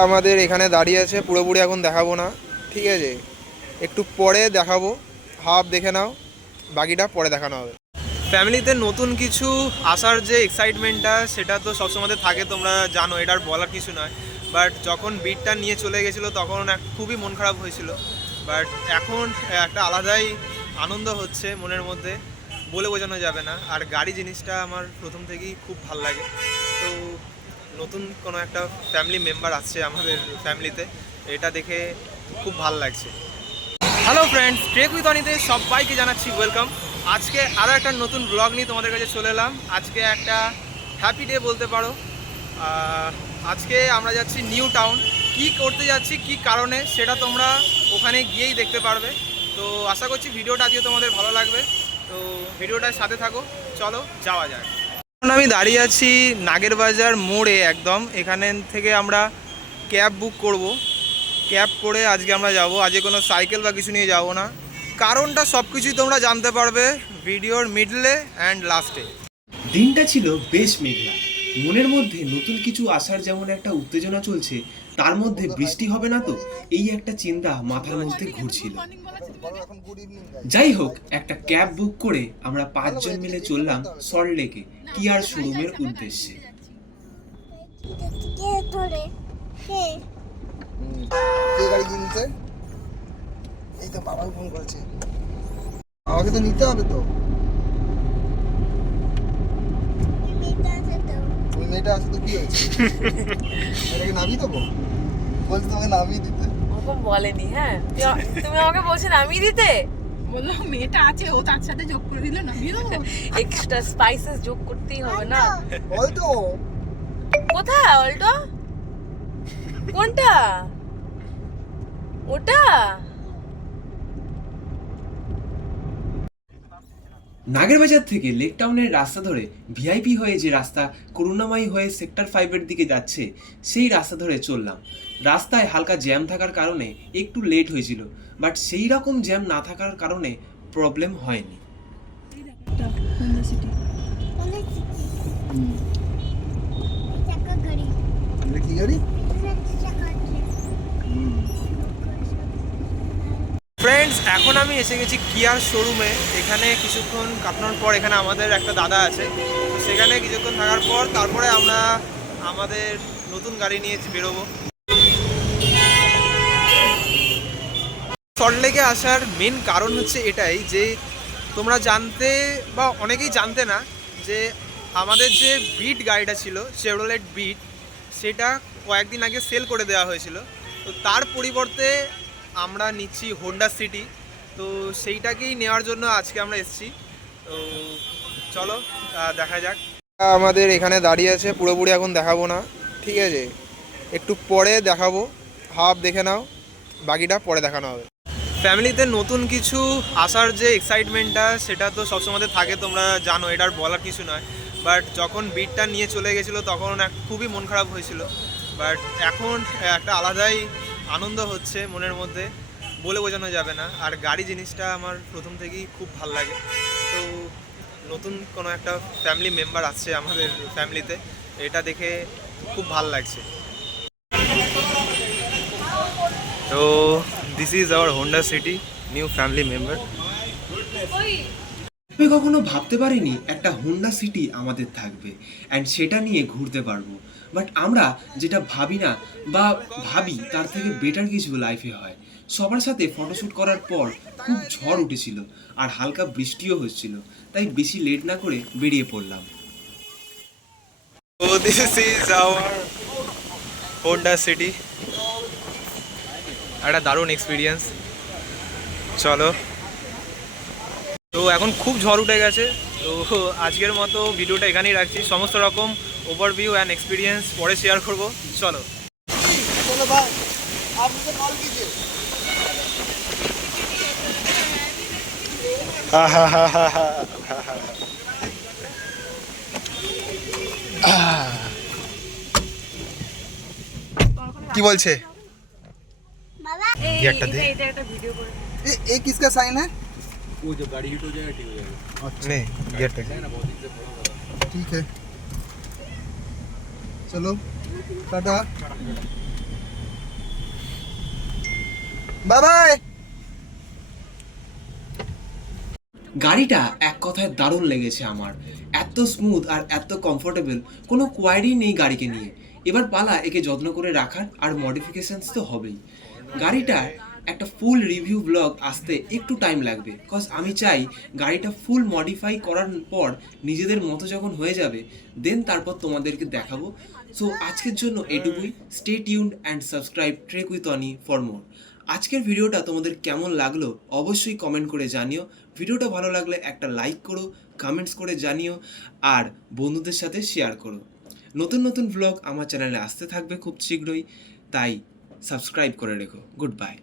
আমাদের এখানে দাঁড়িয়ে আছে, পুরোপুরি এখন দেখাবো না, ঠিক আছে, একটু পরে দেখাবো, হাফ দেখে নাও, বাকিটা পরে দেখানো হবে। ফ্যামিলিতে নতুন কিছু আসার যে এক্সাইটমেন্টটা সেটা তো সবসময় থাকে, তোমরা জানো, এটার বলার কিছু নয়। বাট যখন বিটটা নিয়ে চলে গেছিলো তখন খুবই মন খারাপ হয়েছিল, বাট এখন একটা আলাদাই আনন্দ হচ্ছে মনের মধ্যে, বলে বোঝানো যাবে না। আর গাড়ি জিনিসটা আমার প্রথম থেকেই খুব ভাল লাগে। তো নতুন কোনো একটা ফ্যামিলি মেম্বার আসছে আমাদের ফ্যামিলিতে, এটা দেখে খুব ভাল লাগছে। হ্যালো ফ্রেন্ডস, ট্রেক উইথ অনিতে সবাইকে জানাচ্ছি ওয়েলকাম। আজকে আরও একটা নতুন ব্লগ নিয়ে তোমাদের কাছে চলে এলাম। আজকে একটা হ্যাপি ডে বলতে পারো। আজকে আমরা যাচ্ছি নিউ টাউন। কী করতে যাচ্ছি, কি কারণে, সেটা তোমরা ওখানে গিয়েই দেখতে পারবে। তো আশা করছি ভিডিওটা আজকে তোমাদের ভালো লাগবে, তো ভিডিওটার সাথে থাকো। চলো যাওয়া যায়। এখন আমি দাঁড়িয়ে আছি নাগেরবাজার মোড়ে একদম। এখানে থেকে আমরা ক্যাব বুক করব, ক্যাব করে আজকে আমরা যাব। আজকে কোনো সাইকেল বা কিছু নিয়ে যাব না। কারণটা সব কিছুই তোমরা জানতে পারবে ভিডিওর মিডলে অ্যান্ড লাস্টে। দিনটা ছিল বেশ মেঘলা, মনের মধ্যে নতুন কিছু আসার যেমন একটা উত্তেজনা চলছে, তার মধ্যে বৃষ্টি হবে না তো এই একটা চিন্তা মাথার মধ্যে ঘুরছিল। যাই হোক, একটা ক্যাব বুক করে আমরা 5 জন মিলে চললাম সল্টলেকে কিয়ার শোরুমের উদ্দেশ্যে। গাড়ি কিনতে এই তো বাবা ফোন করেছে, আমাকে তো নিতে হবে। তো ওই মেয়েটা আছে তো, কি হয়েছে? এটাকে নামিয়ে দেবো, বলছি তোমাকে নামিয়ে দিতে। ওরকম বলেনি। হ্যাঁ, তুমি আমাকে বলছো নামিয়ে দিতে, বললো মেয়েটা আছে, ও তার সাথে যোগ করে দিল, নামিয়ে দেবো। এক্সট্রা স্পাইসেস যোগ করতেই হবে না। অলটো কোথায় অলটো? কোনটা? ওটা? নাগেরবাজার থেকে লেক টাউনের রাস্তা ধরে ভিআইপি হয়ে যে রাস্তা করুণাময়ী হয়ে সেক্টর 5-এর দিকে যাচ্ছে, সেই রাস্তা ধরে চললাম। রাস্তায় হালকা জ্যাম থাকার কারণে একটু লেট হয়েছিল, বাট সেই রকম জ্যাম না থাকার কারণে প্রবলেম হয়নি। কি গাড়ি? ফ্রেন্ডস, এখন আমি এসে গেছি কিয়ার শোরুমে। এখানে কিছুক্ষণ কাটানোর পর এখানে আমাদের একটা দাদা আছে, তো সেখানে কিছুক্ষণ থাকার পর তারপরে আমরা আমাদের নতুন গাড়ি নিয়ে বেরোবো। সল্টলেকে আসার মেন কারণ হচ্ছে এটাই যে তোমরা জানতে বা অনেকেই জানতে না যে আমাদের যে বিট গাড়িটা ছিল, চেভরোলেট বিট, সেটা কয়েকদিন আগে সেল করে দেওয়া হয়েছিল। তো তার পরিবর্তে আমরা নিচ্ছি হোন্ডা সিটি। তো সেইটাকেই নেওয়ার জন্য আজকে আমরা এসেছি। তো চলো দেখা যাক। আমাদের এখানে দাঁড়িয়ে আছে, পুরোপুরি এখন দেখাবো না, ঠিক আছে, একটু পরে দেখাবো, হাফ দেখে নাও, বাকিটা পরে দেখানো হবে। ফ্যামিলিতে নতুন কিছু আসার যে এক্সাইটমেন্টটা সেটা তো সবসময় থাকে, তোমরা জানো, এটার বলার কিছু নয়। বাট যখন বিটটা নিয়ে চলে গেছিলো তখন খুবই মন খারাপ হয়েছিল, বাট এখন একটা আলাদাই আনন্দ হচ্ছে মনের মধ্যে, বলে বোঝানো যাবে না। আর গাড়ি জিনিসটা আমার প্রথম থেকেই খুব ভাল লাগে। তো নতুন কোনো একটা ফ্যামিলি মেম্বার আসছে আমাদের ফ্যামিলিতে, এটা দেখে খুব ভাল লাগছে। তো this is our Honda city, new family member. আমি কখনো ভাবতে পারিনি একটা হোন্ডা সিটি আমাদের থাকবে অ্যান্ড সেটা নিয়ে ঘুরতে পারবো। বাট আমরা যেটা ভাবি না বা ভাবি তার থেকে বেটার কিছু লাইফে হয়। সবার সাথে ফটোশ্যুট করার পর খুব ঝড় উঠেছিল আর হালকা বৃষ্টিও হচ্ছিল, তাই বেশি লেট না করে বেরিয়ে পড়লাম। তো this is our Honda city, একটা দারুণ এক্সপিরিয়েন্স। চলো, তো এখন খুব ঝড় উঠে গেছে। তো আজকের মতো ভিডিওটা এখানেই রাখছি। সমস্ত রকম ওভারভিউ অ্যান্ড এক্সপিরিয়েন্স পরে শেয়ার করবো। চলো। চলো ভাই, আপনি তো কল कीजिए। কি বলছে? এটা একটা ভিডিও করে। ये किसका साइन है? वो जब गाड़ी हिट हो जाएगा ठीक हो जाएगा। अच्छा नहीं, गेट है ना, बहुत दिन से पड़ा हुआ था। ठीक है, चलो टाटा। Bye bye. গাড়িটা এক কথায় দারুণ লেগেছে আমার, এত স্মুথ আর এত কমফোর্টেবল, কোনো কোয়ারি নেই গাড়িকে নিয়ে। এবার পালা একে যত্ন করে রাখার, আর মডিফিকেশনস তো হবেই। গাড়িটার একটা ফুল রিভিউ ব্লগ আসতে একটু টাইম লাগবে, কজ আমি চাই গাড়িটা ফুল মডিফাই করার পর নিজেদের মতো যখন হয়ে যাবে দেন তারপর তোমাদেরকে দেখাবো। সো আজকের জন্য এটুকুই। Stay tuned and subscribe trek with Oni for more. আজকের ভিডিওটা তোমাদের কেমন লাগলো অবশ্যই কমেন্ট করে জানিও। ভিডিওটা ভালো লাগলে একটা লাইক করো, কমেন্টস করে জানিও, আর বন্ধুদের সাথে শেয়ার করো। নতুন নতুন ভ্লগ আমার চ্যানেলে আসতে থাকবে খুব শীঘ্রই, তাই সাবস্ক্রাইব করে রেখো। Good bye.